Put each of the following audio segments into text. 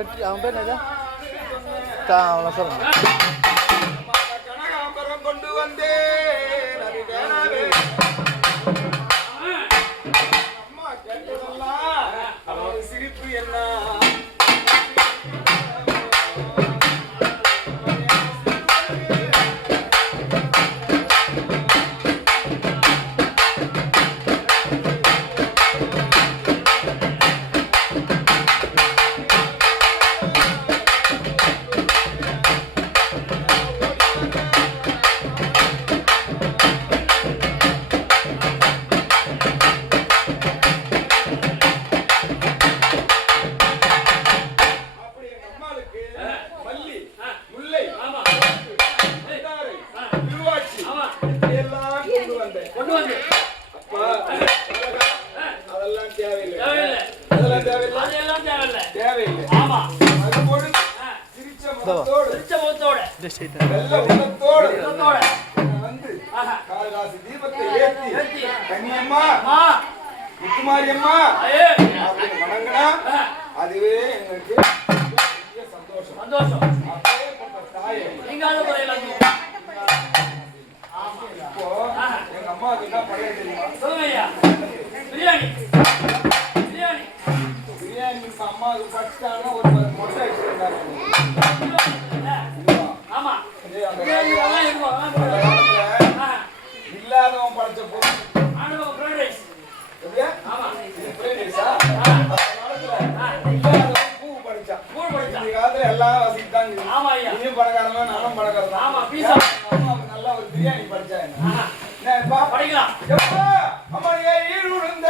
Set அவன் பேர் என்னது? அவனை சொல்லுங்க. கொண்டு வந்தே அம்மா கேட்டதெல்லாம் சிரிப்பு என்ன அதுவே எங்களுக்கு சந்தோஷம். இப்போ எங்க அம்மாவுக்கு என்ன பண்ண தெரியுமா? பிரியாணி அம்மாவுக்கு படிச்சாங்கன்னா ஒரு மொட்டை வச்சிருந்தாங்க. இல்லாதவன் படிச்ச பொருள் பூ படிச்சான். இந்த காலத்துல எல்லா வசதிதான். நீயும் பணக்காரன், நானும் பணக்காரன். நல்லா ஒரு பிரியாணி படிச்சாங்க. அம்மா ஈடு விழுந்த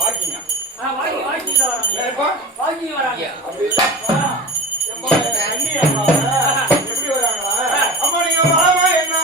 வாக்கிங்க வாக்கிங் வராங்க. அப்படி இல்ல கண்ணி அம்மா எப்படி வராங்களா? அம்மா நீங்க வராமா என்ன?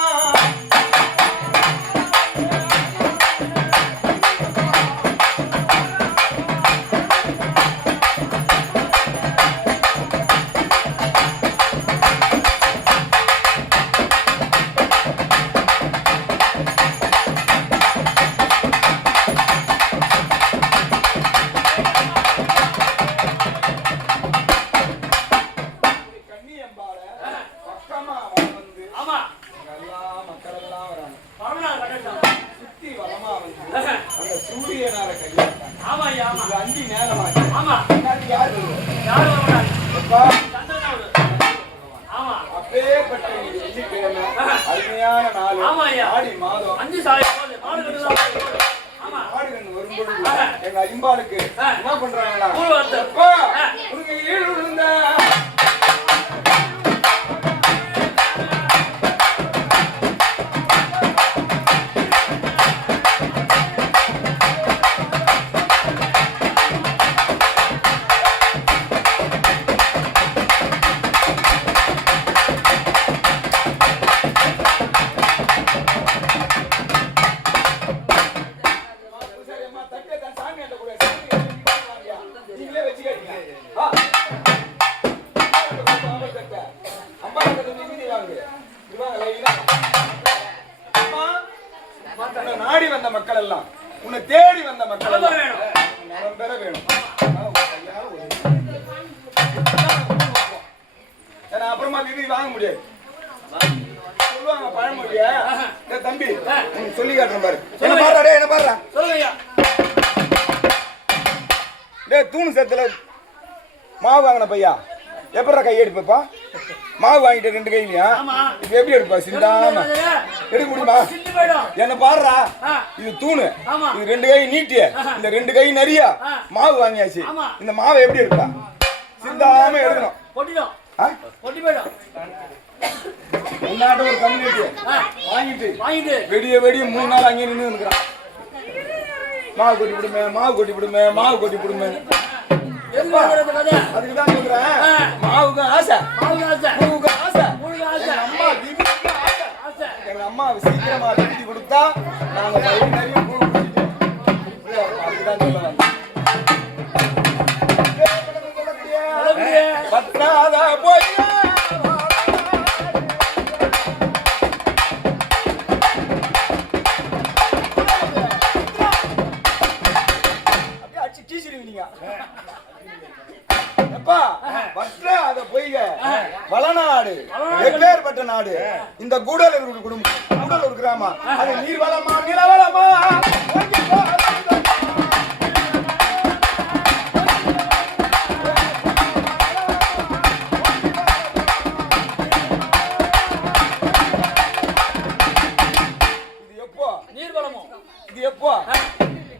எங்க அம்பாளுக்கு என்ன பண்றாங்களா? உனக்கு ஈடு விழுந்த நாடி வந்த மக்கள் எல்லாம், உன்னை தேடி வந்த மக்கள் எல்லாம் நலம் பெற வேணும். அப்புறமா விதி வாங்க முடியாது சொல்லுவாங்க பழமொழிய. தம்பி சொல்லி காட்டுறேன் பாரு. என்ன பாடுறா? என்ன பாடுறா? தூணு சத்துல மாவு வாங்கின பையா எப்படா கை எடுப்பா? மாவு வாங்கிட்டு 2 கையிலயா? இது எப்படி எடுப்பா? சிந்தாம எடுக்க முடியுமா? என்ன பாடுறா? இது தூணு, இது 2 கை நீட்டிய, இந்த 2 கை நிறைய மாவு வாங்கியாச்சு. இந்த மாவை எப்படி எடுப்பா? சிந்தாம எடுக்கணும். உன்னாட்ட ஒரு கம்யூனிட்டி வாங்கிட்டு வெடிய 3 நாள் அங்கே நின்று இருக்கிறான். மாவு கொட்டி விடுமே, மாவு கொட்டி விடுமே, மாவு கொட்டி விடுமே. அதுக்குதான் சொல்றேன், மாவுக்கு ஆசை, பூவுக்கு ஆசை, எங்க அம்மா சீக்கிரமா வீதி கொடுத்தா நாங்க நிறைய பூ குடிச்சிட்டு அதுக்குதான் சொல்லுவாங்க. பத்ராத போய் வளநாடு எப்பேற்பட்ட நாடு இந்த கூடலூர் குடும்பம். கூடலூர் கிராமம் அது நீர் வளமா நில வளமா? இது எப்போ நீர் வளமோ? இது எப்போ?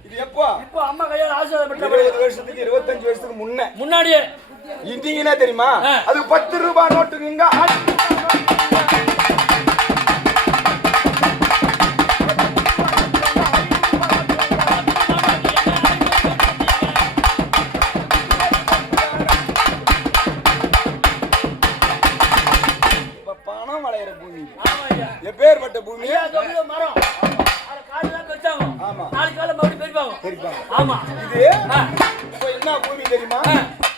இது எப்போ? இப்போ அம்மா கையால ஆசீர்வாதம் 20 வருஷத்துக்கு 25 வருஷத்துக்கு முன்னாடியே இந்திங்கன்னா தெரியுமா? அது 10 ரூபாய் நோட்டுங்க. பணம் வளையிற பூமி, எப்பேற்பட்ட பூமி. இது இப்ப என்ன பூமி தெரியுமா?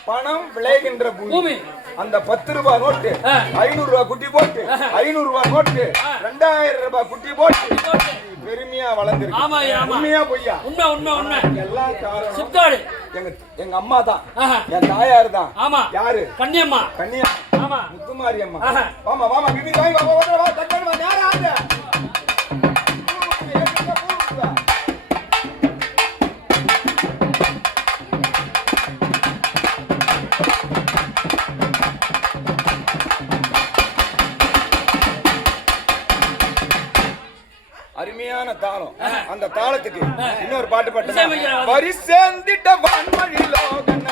பணம் விளைகின்ற பூமி. அந்த 10 ரூபாய் நோட்டு 500 ரூபாய் குட்டி போட்டு, 500 ரூபாய் நோட்டு 2000 ரூபாய் குட்டி போட்டு பெருமையா வளர்ந்துருக்கு. உண்மையா பொய்யா? உண்மை. எல்லாம் காரணம் எங்க அம்மா தான், என் தாயாரு தான். யாரு? கன்னியம்மா. முத்துமாரி அம்மா. வாமா பிபி தாய் வா தக்கன் வா. யாரா அது? அருமையான தாளம். அந்த தாளத்துக்கு இன்னொரு பாட்டு பாட்டு. வரி சேர்ந்திட்ட வான்மழி லோகன,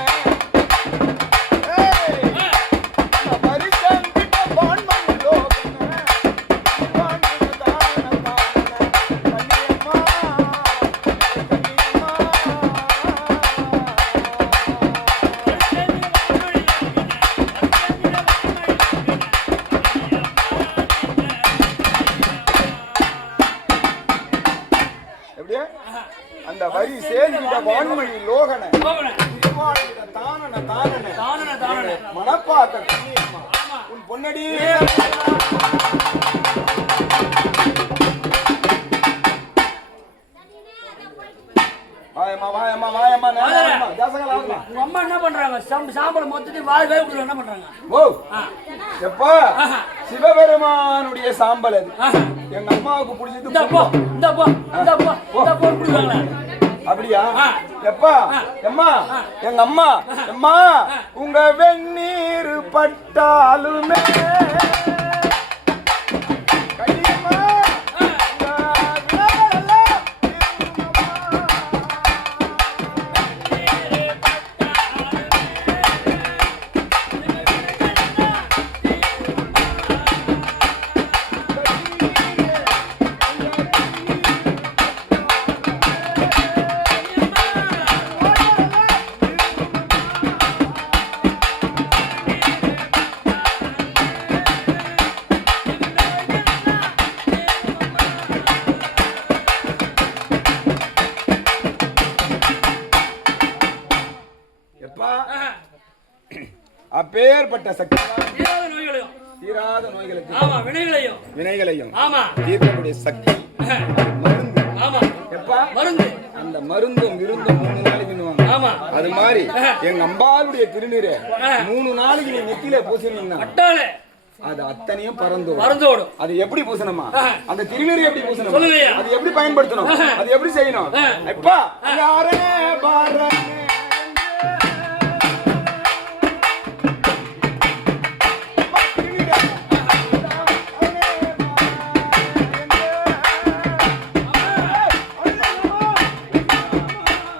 வரி சேர்ந்திட்ட வான்மழி லோகன, கன்னியம்மா லோகன போகண திருவாளிட தானன தானன தானன தானன மனப்பாக்க கண்ணியம்மா உன் பொன்னடி வாயம்மா வாயம்மா வாயம்மா நேரம்மா ஜாசங்களா வாங்க உங்க அம்மா என்ன பண்றாங்க சாம்பல் மொத்தத்தையும் வாய் வாய் விடுற என்ன பண்றாங்க ஓ எப்பா சிவபெருமானுடைய சாம்பல் அது எங்க அம்மாவுக்கு பிடிச்சது இந்த போ இந்த போ இந்த போ இந்த போ குடுவாங்க அப்படியா எப்பா எம்மா எங்க அம்மா எம்மா உங்க வெந்நீர் பட்டாலுமே கண்ணியம்மா அப்பேற்பட்ட சக்தி தீராத நோய்களுக்கு ஆமா வினைகளையும் ஆமா தீர்க்கக்கூடிய சக்தி மருந்து ஆமா எப்பா மருந்து அந்த மருந்தும் விருந்தும் 3 நாளைக்கு ஆமா அது மாதிரி எங்க அம்பாளுடைய திருநீரை 3 நாளைக்கு நீ நெத்தியில பூசினீங்கன்னா அட்டாளே அது அத்தனையும் பறந்தோடும் பறந்தோடும் அது எப்படி பூசணுமா அந்த திருநீரை எப்படி பூசணும் சொல்லுங்க அது எப்படி பயன்படுத்தணும் அது எப்படி செய்யணும் எப்பா யாரே பாரே